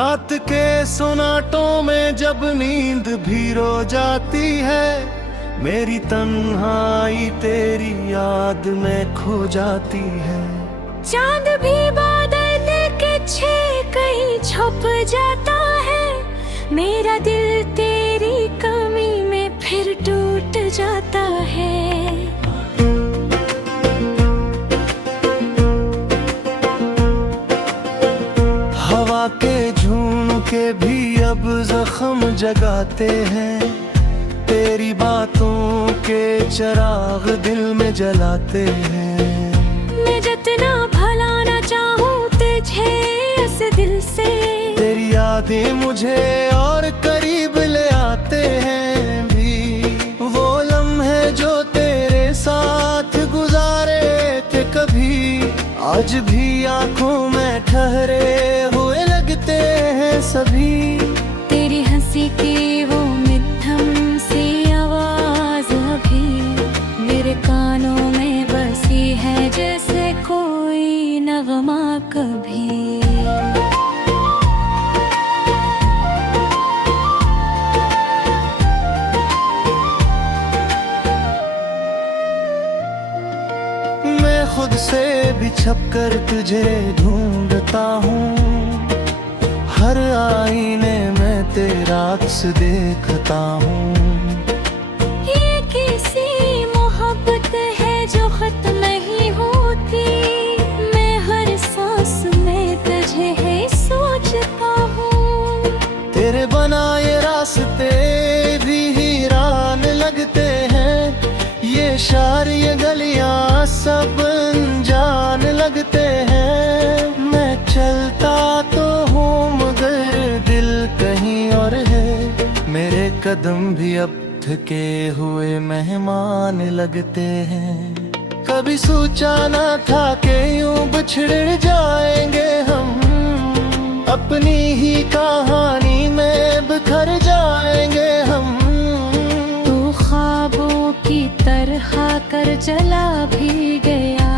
रात के सोनाटों में जब नींद भी रो जाती है, मेरी तन्हाई तेरी याद में खो जाती है। चांद भी बादल के छे कहीं छुप जाता है, मेरा दिल तेरी कमी में फिर टूट जाता है। हवा के झोंके भी अब जख्म जगाते हैं, तेरी बातों के चिराग दिल में जलाते हैं। मैं जितना भलाना चाहूँ तुझे इस दिल से, तेरी यादें मुझे और करीब ले आते हैं भी। वो लम्हे जो तेरे साथ गुजारे थे कभी, आज भी आंखों में ठहरे हुए लगते हैं सभी। तेरी हंसी की वो मध्यम सी आवाज अभी मेरे कानों में बसी है, जैसे कोई नगमा कभी। मैं खुद से भी छपकर तुझे ढूंढता हूँ, हर आईने में तेरा अक्स देखता हूँ। ये कैसी मोहब्बत है जो खत्म नहीं होती, मैं हर सांस में तुझे ही सोचता हूँ। तेरे बनाए रास्ते भी हीरान लगते हैं, ये शहर ये गलियां सब अनजान लगते हैं। मैं चलता तो हूँ मगर दिल कहीं और है, मेरे कदम भी अब थके हुए मेहमान लगते हैं। कभी सोचा ना था कि यूं बिछड़ जाएंगे हम, अपनी ही कहानी में बिखर जाएंगे हम। तू ख्वाबों की तरह कर चला भी गया,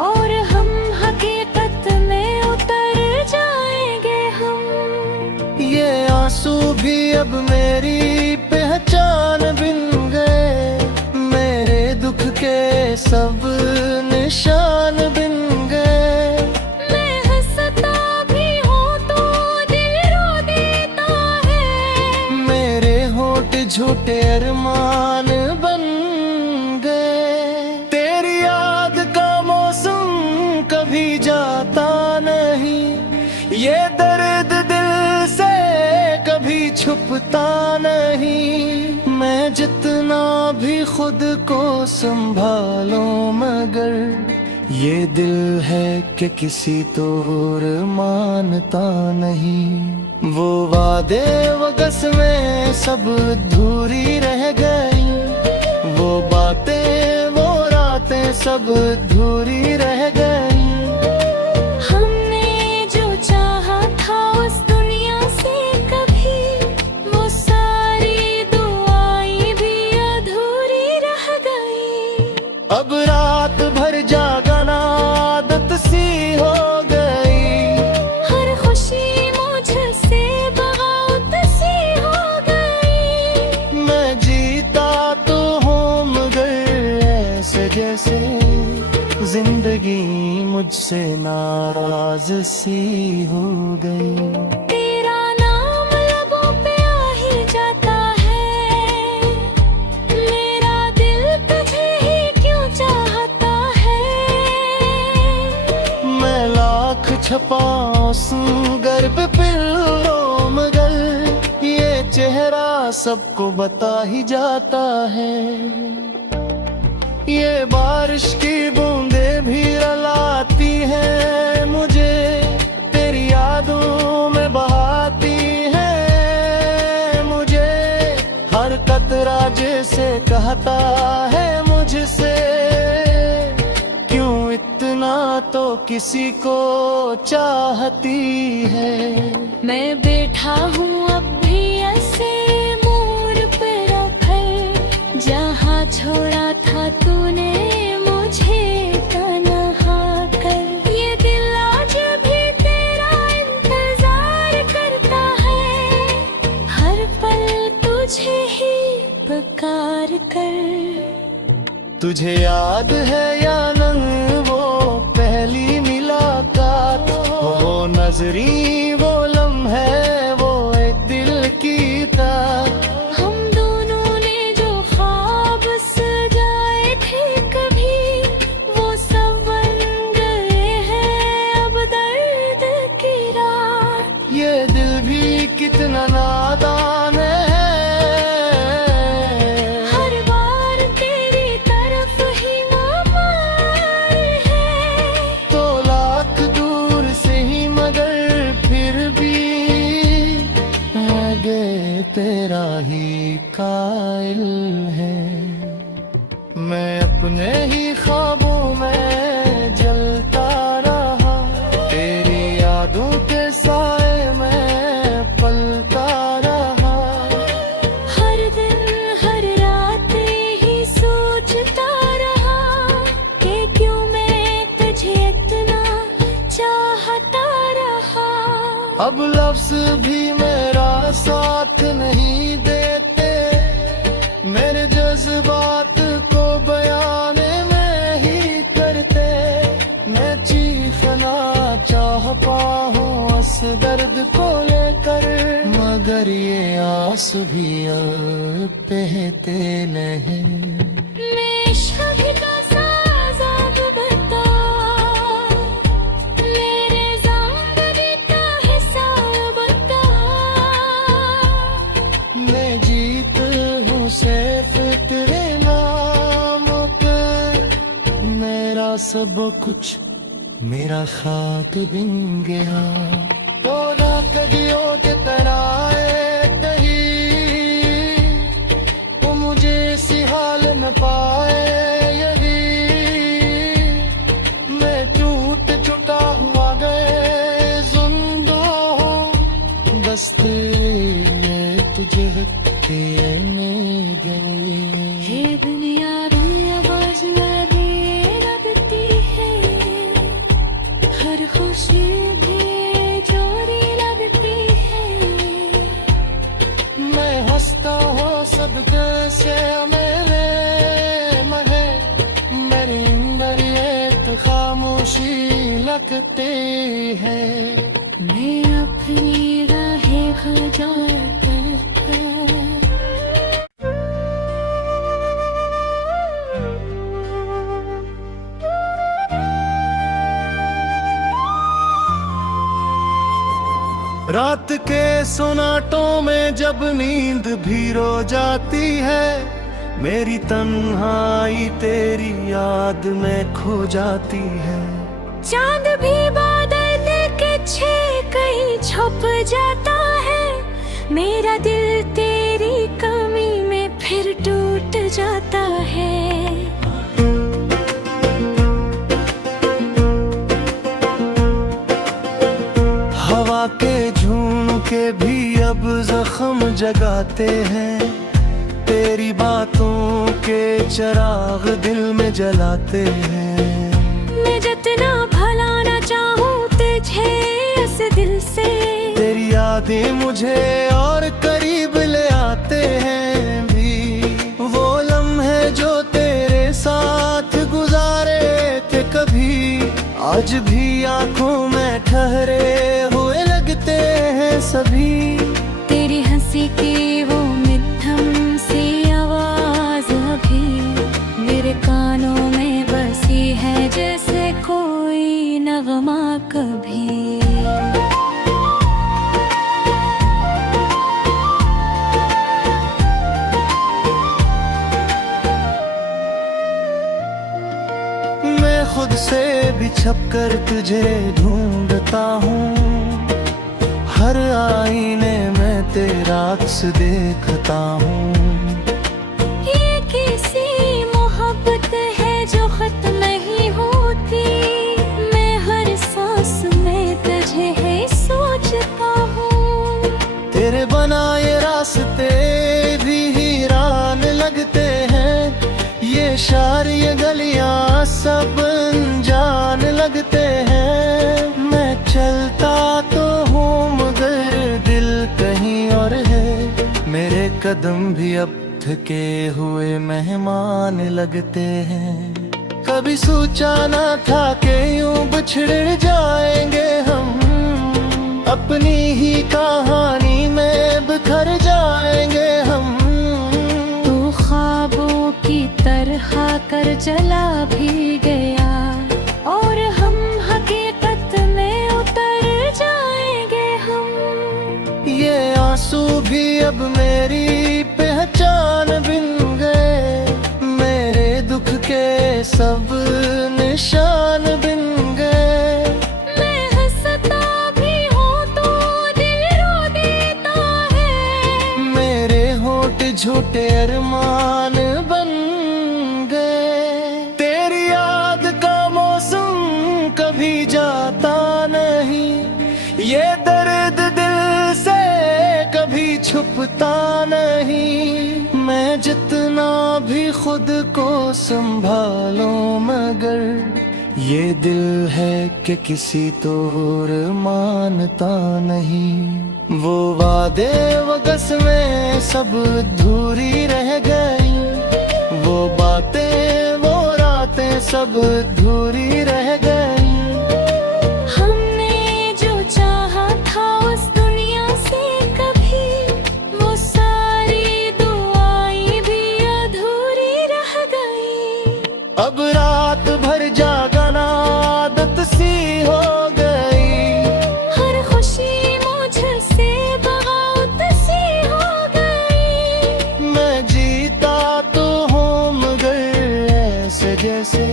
और हम हकीकत में उतर जाएंगे हम। ये आंसू भी अब मेरी पहचान बन गए, मेरे दुख के सब निशान बन गए। मैं हंसता भी हूँ तो दिल रो देता है, मेरे होंठ झूठे अरमान बन गए। तेरी याद का मौसम कभी जाता नहीं, ये दर्द दिल से कभी छुपता नहीं। मैं जितना भी खुद को संभालूं मगर ये दिल है कि किसी तो और मानता नहीं। वो वादे वो कसमें सब अधूरी रह गई, वो बातें वो रातें सब अधूरी रह गई। हमने जो चाहा था उस दुनिया से कभी, वो सारी दुआएं भी अधूरी रह गई। अब रात भर जागना आदत सी हो गई, हर खुशी मुझसे बगावत सी हो गई। मैं जीता तो हूँ मगर ऐसे जैसे जिंदगी मुझसे नाराज सी हो गई। तेरा नाम लबों पे आ ही जाता है, मेरा दिल तुझे ही क्यों चाहता है। मैं लाख छपाऊं सुगर पे फिर रो मगर ये चेहरा सबको बता ही जाता है। ये बारिश की बूंदें भी रुलाती हैं मुझे, तेरी यादों में बहाती हैं मुझे। हर कतरा जैसे कहता है मुझसे, क्यों इतना तो किसी को चाहती है। मैं बैठा हूँ अब भी ऐसे मोड़ पे रखकर, जहाँ छोड़ा था तूने मुझे तन्हा कर। ये दिल आज भी तेरा इंतजार कर पुकार कर। तुझे याद है या नहीं वो पहली मुलाकात, वो नजरी वो लम्हे वो एक दिल की बात। हम दोनों ने जो ख्वाब सजाए थे कभी, वो सब बन गए हैं अब दर्द की रात। ये दिल भी कितना नादान है, हर बार तेरी तरफ ही मार है। तो लाख दूर से ही मगर फिर भी आगे तेरा ही कायल है। मैं अपने ही ख्वाबों में जलता रहा, तेरी यादों के साए में पलता रहा। हर दिन हर रात ही सोचता रहा कि क्यों मैं तुझे इतना चाहता रहा। अब लफ्ज भी मेरा साथ नहीं देते, मेरे जज्बात को बयान में ही करते। मैं चीखना चाह पाऊं इस दर्द को लेकर, मगर ये आंस भी अब बहते नहीं। मैं शबी का साज़ाब बता, मेरे ज़िंदगी का हिसाब बता। मैं जीत हूँ सिर्फ तेरे नाम पे, मेरा सब कुछ मेरा खाक बिन गया। तो ना कदियो ते तराए तही, वो मुझे इसी हाल न पाए यही। मैं टूट चुका हुआ गए जिंदा हूँ, दस्ते तुझे नहीं गई। हे दुनिया दुनिया बाज लगे लगती है, हर खुशी भी चोरी लगती है। मैं हंसता हूँ सदके से मेरे महे, मेरे अंदर एक खामोशी लगती है। मैं अपनी राहें गुजार कर रात के सोनाटों में जब नींद भी रो जाती है, मेरी तन्हाई तेरी याद में खो जाती है। चांद भी बादल के छे कहीं छुप जाता है, मेरा दिल तेरी कमी में फिर टूट जाता है। हवा के झोंके भी अब जख्म जगाते हैं, तेरी बातों के चिराग दिल में जलाते हैं। मैं जितना भलाना चाहूँ तुझे इस दिल से, तेरी यादें मुझे और करीब ले आते हैं भी। वो लम्हे जो तेरे साथ गुजारे थे कभी, आज भी आंखों में ठहरे हुए लगते हैं सभी। तेरी हंसी की वो मध्यम सी आवाज अभी मेरे कानों में बसी है, जैसे कोई नगमा कभी। मैं खुद से भी छप कर तुझे ढूंढता हूँ, हर आईने में तेरा अक्स देखता हूँ। ये किसी मोहब्बत है जो खत्म नहीं होती, मैं हर सांस में तुझे है सोचता हूँ। तेरे बनाए रास्ते भी हीरान लगते हैं, ये शहर ये गलियां सब अनजान लगते हैं। मैं चलता तो हूँ मगर दिल कहीं और है, मेरे कदम भी अब थके हुए मेहमान लगते हैं। कभी सोचा ना था कि यूं बिछड़ जाएंगे हम, अपनी ही कहानी में बिखर जाएंगे हम। तू ख्वाबों की तरह कर चला भी गया और हम हकीकत में उतर जाएंगे हम। ये आंसू भी अब मेरी पहचान बन गए, मेरे दुख के सब निशान बन गए। मैं हंसता भी हूँ तो दिल रो देता है, मेरे होठ झूठे अरमान बन गए। तेरी याद का मौसम कभी जाता नहीं, ये दर्द दिल से कभी छुपता नहीं। मैं जितना भी खुद को संभालूं मगर ये दिल है कि किसी तोर मानता नहीं। वो वादे वो कसमें सब अधूरी रह गई, वो बातें वो रातें सब अधूरी रह गई। हमने जो चाहा था उस दुनिया से कभी, वो सारी दुआएं भी अधूरी रह गई। अब रात भर जागना आदत सी हो गई, हर खुशी मुझसे बगावत सी हो गई। मैं जीता तो हूँ मगर ऐसे जैसे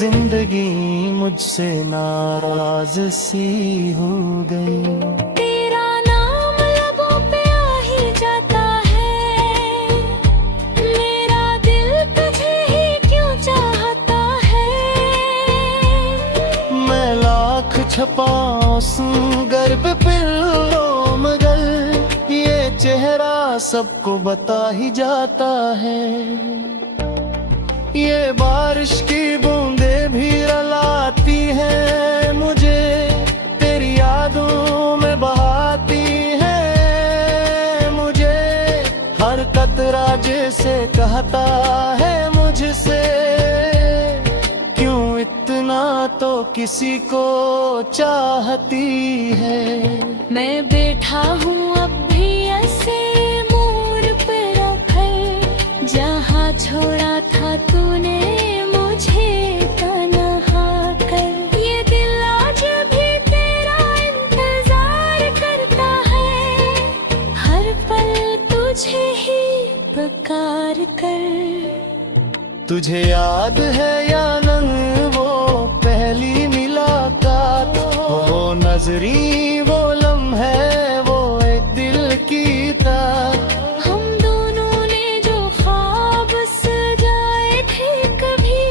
जिंदगी मुझसे नाराज सी हो गई। तेरा नाम लबों पे आ ही जाता है, मेरा दिल तुझे ही क्यों चाहता है। मैं लाख छपाऊं गर्भ पिल्लो मगर ये चेहरा सबको बता ही जाता है। ये बारिश की बूंदें भी रुलाती हैं मुझे, तेरी यादों में बहाती हैं मुझे। हर कतरा जैसे कहता है मुझसे, क्यों इतना तो किसी को चाहती है। मैं बैठा हूँ अब भी ऐसे मोड़ पे रखकर, जहाँ छोड़ा था तूने मुझे तन्हा कर। ये दिल आज भी तेरा इंतजार करता है, हर पल तुझे ही पुकार कर। तुझे याद है या नहीं वो पहली मुलाकात, वो नजरी वो लम्हे वो एक दिल की रात। हम दोनों ने जो ख्वाब सजाए थे कभी,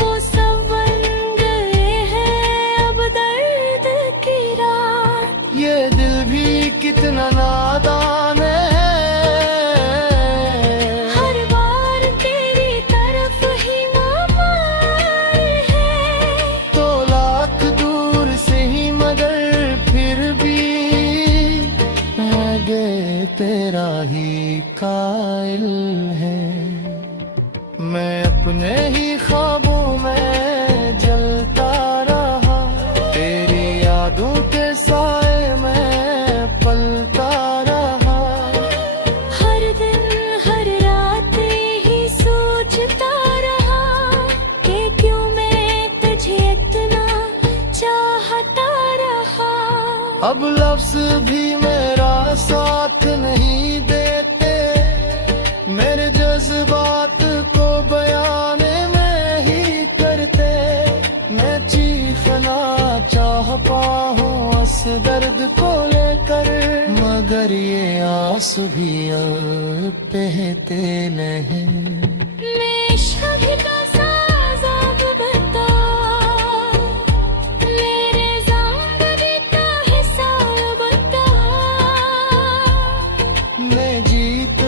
वो सब बन गए हैं अब दर्द की रात। ये दिल भी कितना नादान है, हर बार तेरी तरफ ही मार है। तो लाख दूर से ही मगर फिर भी आगे तेरा ही कायल है। मैं अपने ही ख्वाबों में जलता रहा, तेरी यादों के साए में पलता रहा। हर दिन हर रात ही सोचता रहा कि क्यों मैं तुझे इतना चाहता रहा। अब लफ्ज भी मेरा साथ नहीं देते, मेरे जज्बात को बयान में ही करते। मैं चीखना चाह पाऊं उस दर्द को लेकर, मगर ये आंसू भी अब बहते नहीं। मैं शब का साज़ाब बता, मेरे ज़िंदगी का हिसाब बता। मैं जीत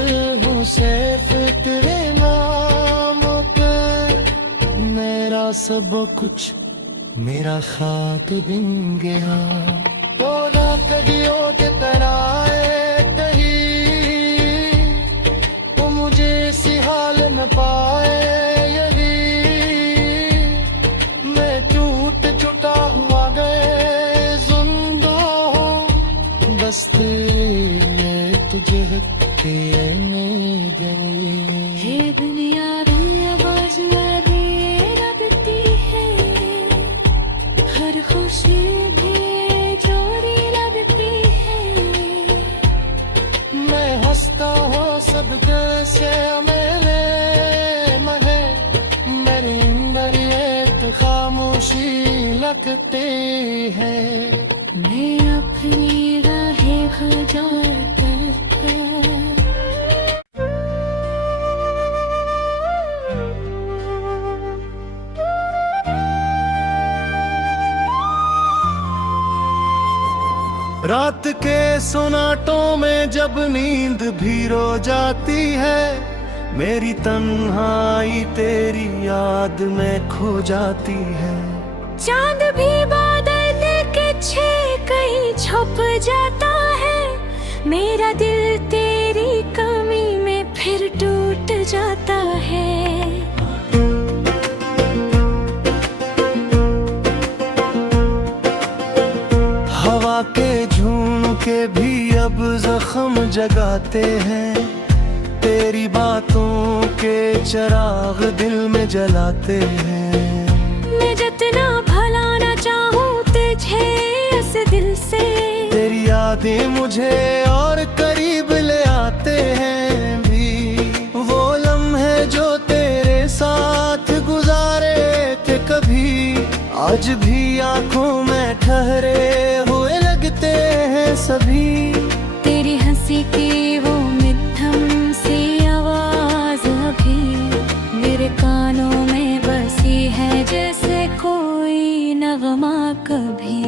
हूँ सिर्फ तेरे नाम पे, मेरा सब कुछ मेरा खाक बन गया। तो ना कदियों के तराए कही ये दुनिया भी आवाज लगे लगती है, हर खुशी भी चोरी लगती है। मैं हंसता हूँ सब कैसे मेरे महे, मेरी अंदर ये खामोशी लगती है। मैं अपनी राहें गुजारता रात के सोनाटों में जब नींद भी रो जाती है, मेरी तन्हाई तेरी याद में खो जाती है। चांद भी बादल के छे कहीं छुप जाता है, मेरा दिल तेरी कमी में फिर टूट जाता है। हवा के झोंके भी अब जख्म जगाते हैं, तेरी बातों के चिराग दिल में जलाते हैं। मैं जितना भलाना चाहूँ तुझे इस दिल से, तेरी यादें मुझे और करीब ले आते हैं भी। वो लम्हे जो तेरे साथ गुजारे थे कभी, आज भी आंखों में ठहरे हुए लगते हैं सभी। तेरी हंसी की वो मध्यम सी आवाज अभी मेरे कानों में बसी है, जैसे कोई नगमा कभी।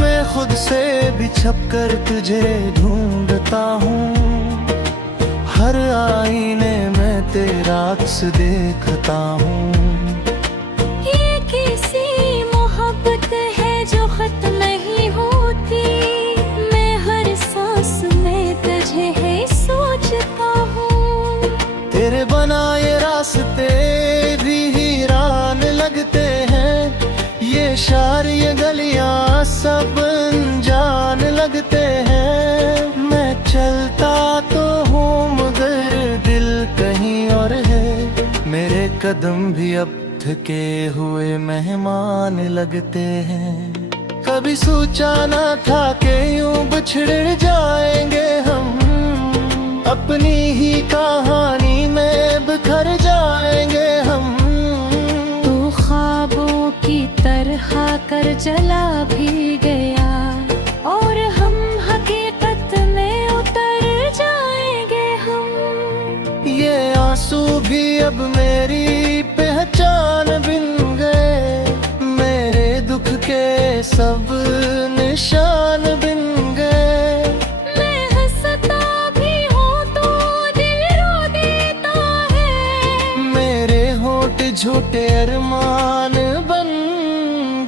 मैं खुद से भी छप कर तुझे ढूंढता हूँ, हर आईने में तेरा अक्स देखता हूँ। ये किसी मोहब्बत है जो खत्म नहीं होती, मैं हर सांस में तुझे ही सोचता हूँ। तेरे बनाए रास्ते भी हीरान लगते हैं, ये शहर ये गलियां सब अनजान लगते हैं। मैं चलता तो हूँ मगर दिल कहीं और है, मेरे कदम भी अब थके हुए मेहमान लगते हैं। कभी सोचा ना था कि यूं बिछड़ जाएंगे हम, अपनी ही कहानी में बिखर जाएंगे हम। तू ख्वाबों की तरह कर चला भी गया, और हम हकीकत में उतर जाएंगे हम। ये आंसू भी अब मेरी पहचान बिन गए, मेरे दुख के सब निशान बिन गए। मैं हंसता भी हूँ तो दिल रो देता है, मेरे होठ झूठे अरमान बन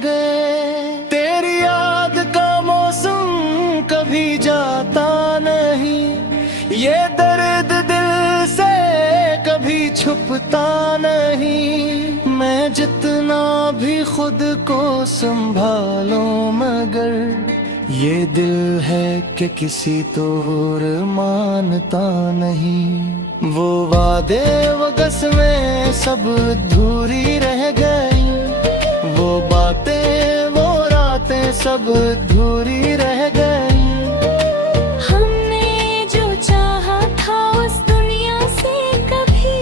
गए। तेरी याद का मौसम कभी जाता नहीं, ये दर्द दिल से कभी छुपता नहीं। मैं जितना भी खुद को संभालूं मगर ये दिल है कि किसी तोर मानता नहीं। वो वादे वो कसमें सब अधूरी रह गई, वो बातें वो रातें सब अधूरी रह गई। हमने जो चाहा था उस दुनिया से कभी,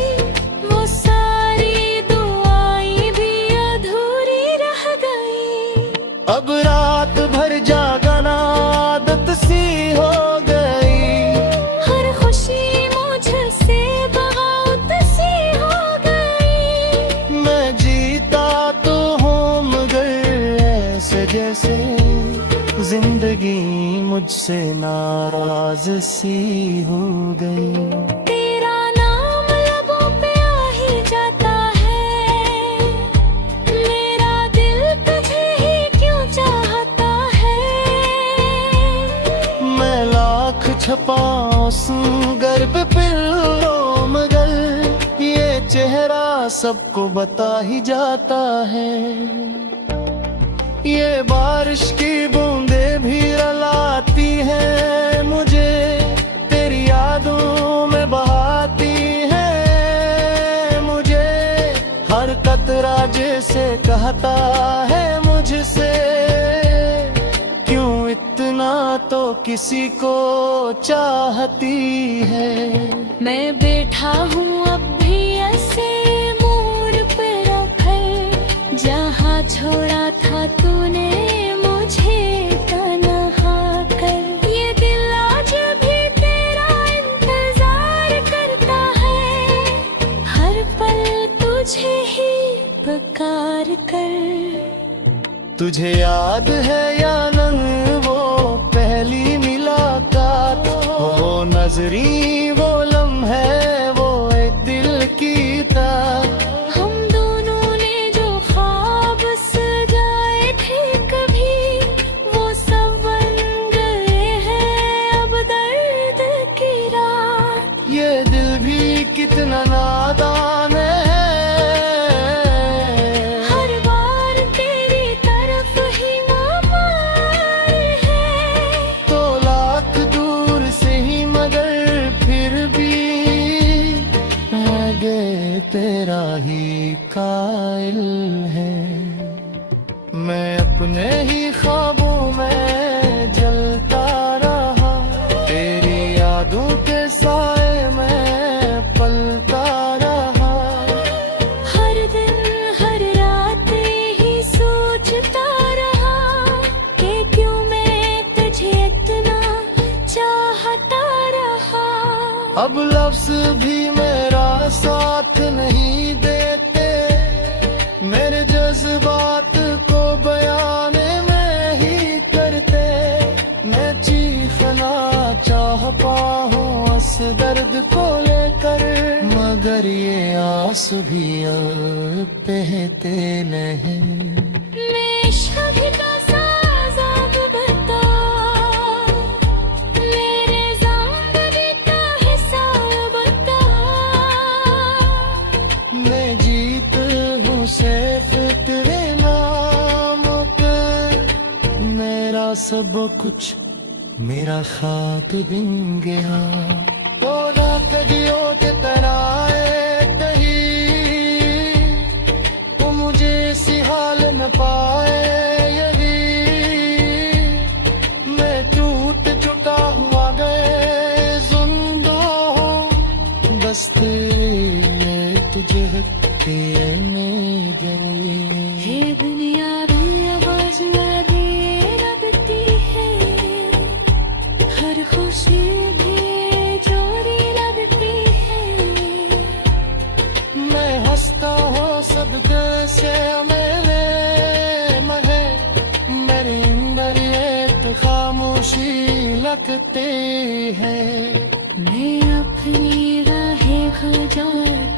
वो सारी दुआएं भी अधूरी रह गई। अब रात भर जागना आदत सी हो गई, हर खुशी मुझसे बगावत सी हो गई। मैं जीता तो हूँ मगर ऐसे जैसे जिंदगी मुझसे नाराज सी हो गई। तेरा नाम लबों पे आ ही जाता है, मेरा दिल तुझे ही क्यों चाहता है। मैं लाख छपाऊं गर्भ पिल्लो मगर ये चेहरा सबको बता ही जाता है। ये बारिश की बूंदें भी रुलाती हैं मुझे, तेरी यादों में बहाती हैं मुझे। हर कतरा जैसे कहता है मुझसे, क्यों इतना तो किसी को चाहती है। मैं बैठा हूँ अब भी ऐसे मोड़ पे रखकर, जहाँ छोड़ा था तूने मुझे तन्हा कर। ये दिल आज भी तेरा इंतजार करता है, हर पल तुझे ही पुकार कर। तुझे याद है या नहीं वो पहली मुलाकात, वो नजरी वो लम्हे वो एक दिल की ताक। हम दोनों ने जो ख्वाब सजाए थे कभी, वो सब बन गए हैं अब दर्द की रात। ये दिल भी कितना नादान है, हर बार तेरी तरफ ही मामार है। तो लाख दूर से ही मगर फिर भी आगे तेरा ही कायल है। मैं अपने ही ख्वाबों में जलता रहा, तेरी यादों के साए में पलता रहा। हर दिन हर रात ही सोचता रहा कि क्यों मैं तुझे इतना चाहता रहा। अब लफ्ज भी मेरा साथ नहीं देते, मेरे जज्बात को बयान में ही करते। मैं चीखना चाह पाऊँ इस दर्द को लेकर, मगर ये आंसू भी अब बहते नहीं। मैं शब्द का साज़ाब बता, मेरे ज़िंदगी का हिसाब बता। मैं जीत हूँ सिर्फ तेरे नाम पे, मेरा सब कुछ मेरा खाक बिन गया। थोड़ा कदियो ते तराए तही, वो मुझे इसी हाल न पाए यही। मैं टूट चुका हुआ गए जिंदा हूँ, बस तेरे तुझे में गली। हे दुनिया दुनिया बाजू आगे लगती है, हर खुशी भी चोरी लगती है। मैं हंसता हूँ सदके से मेरे मगे, मेरे अंदर ये खामोशी लगती है। मैं अपनी राहें गुजार